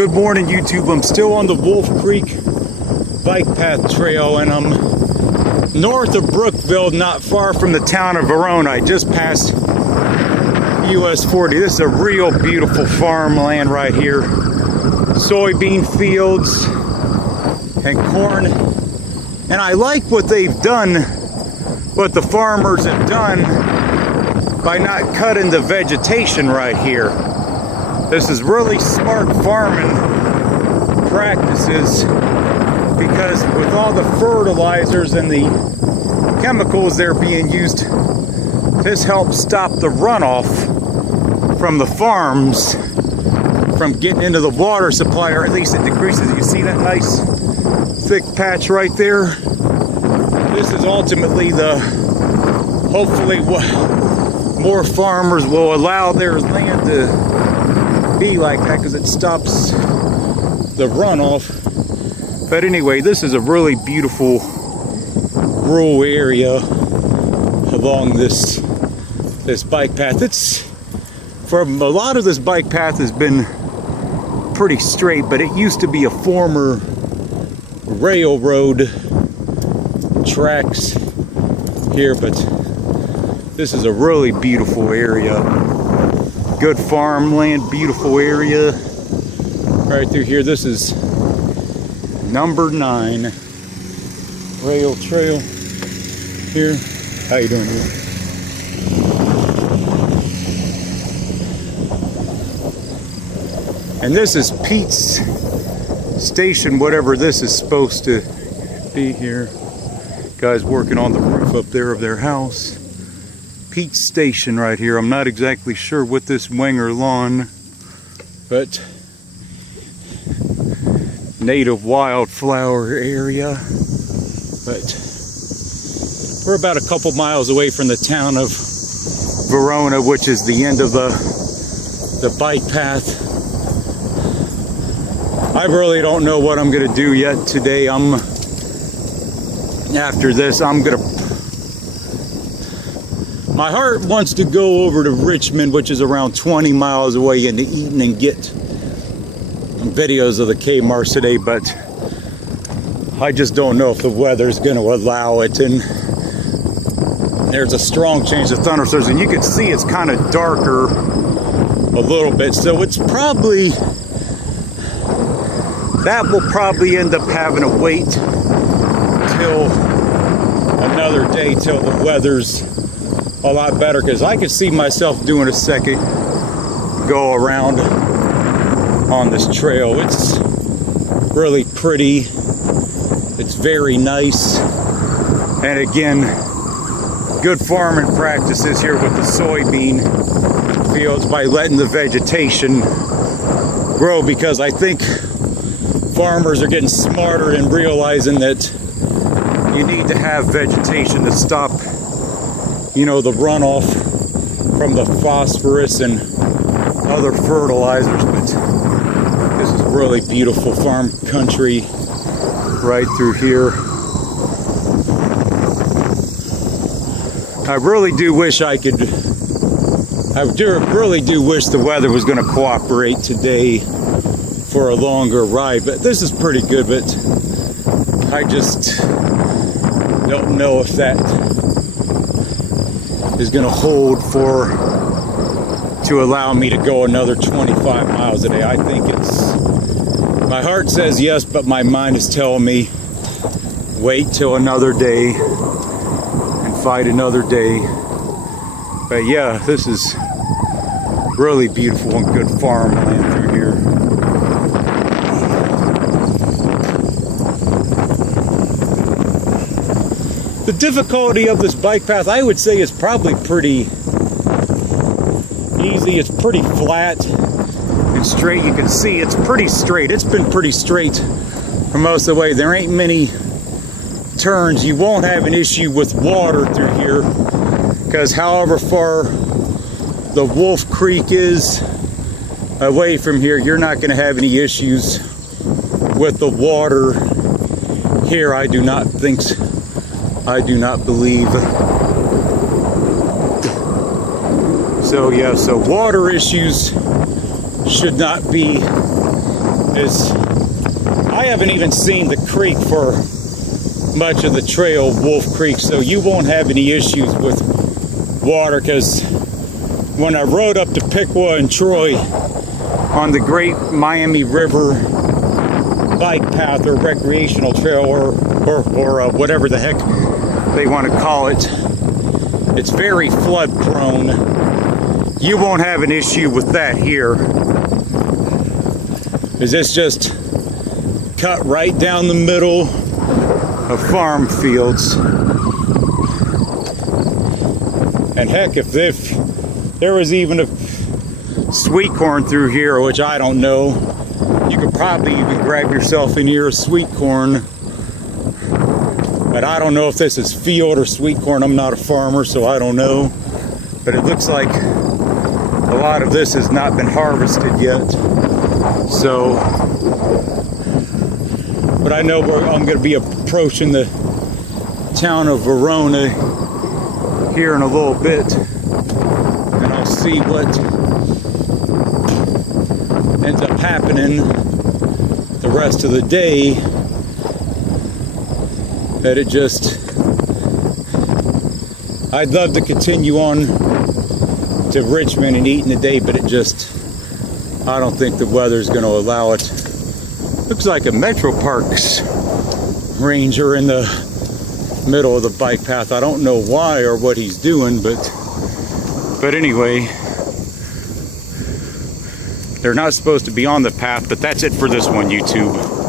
Good morning, YouTube. I'm still on the Wolf Creek bike path trail, and I'm north of Brookville, not far from the town of Verona. I just passed US 40. This is a real beautiful farmland right here. Soybean fields and corn. And I like what they've done, what the farmers have done by not cutting the vegetation right here. This is really smart farming practices, because with all the fertilizers and the chemicals that are being used, this helps stop the runoff from the farms from getting into the water supply, or at least it decreases. You see that nice thick patch right there? This is ultimately hopefully more farmers will allow their land to be like that, because it stops the runoff. But anyway, this is a really beautiful rural area along this bike path. It's from a lot of this bike path has been pretty straight, but it used to be a former railroad tracks here. But this is a really beautiful area. Good farmland, beautiful area right through here. This is number 9 rail trail here. How you doing here? And this is Pete's station, whatever this is supposed to be here. Guys working on the roof up there of their house. Pete's station right here. I'm not exactly sure what this wing or lawn, but native wildflower area. But we're about a couple miles away from the town of Verona, which is the end of the bike path. I really don't know what I'm gonna do yet today. After this, my heart wants to go over to Richmond, which is around 20 miles away, into Eaton and get videos of the Kmart today, but I just don't know if the weather's going to allow it. And there's a strong change of thunderstorms, and you can see it's kind of darker a little bit, so it's probably, that will probably end up having to wait till another day till the weather's a lot better, because I could see myself doing a second go around on this trail. It's really pretty. It's very nice. And again, good farming practices here with the soybean fields by letting the vegetation grow, because I think farmers are getting smarter and realizing that you need to have vegetation to stop, you know, the runoff from the phosphorus and other fertilizers. But this is really beautiful farm country right through here. I really do wish really do wish the weather was going to cooperate today for a longer ride, but this is pretty good. But I just don't know if that is going to hold to allow me to go another 25 miles a day. I think my heart says yes, but my mind is telling me wait till another day and fight another day. But yeah, this is really beautiful and good farmland through here. The difficulty of this bike path, I would say, is probably pretty easy. It's pretty flat and straight. You can see it's pretty straight. It's been pretty straight for most of the way. There ain't many turns. You won't have an issue with water through here, because however far the Wolf Creek is away from here, you're not going to have any issues with the water here. I do not believe. So yeah, so water issues should not be is I haven't even seen the creek for much of the trail, Wolf Creek, so you won't have any issues with water, because when I rode up to Piqua and Troy on the Great Miami River bike path or recreational trail or whatever the heck they want to call it, it's very flood prone. You won't have an issue with that here, because it's just cut right down the middle of farm fields. And heck, if there was even a sweet corn through here, which I don't know, you could probably even grab yourself an ear of sweet corn. But I don't know if this is field or sweet corn. I'm not a farmer, so I don't know. But it looks like a lot of this has not been harvested yet. So, but I know I'm going to be approaching the town of Verona here in a little bit, and I'll see what ends up happening the rest of the day. That it just, I'd love to continue on to Richmond and eating today, but it just, I don't think the weather's going to allow it. Looks like a Metro Parks ranger in the middle of the bike path. I don't know why or what he's doing, but anyway, they're not supposed to be on the path. But that's it for this one, YouTube.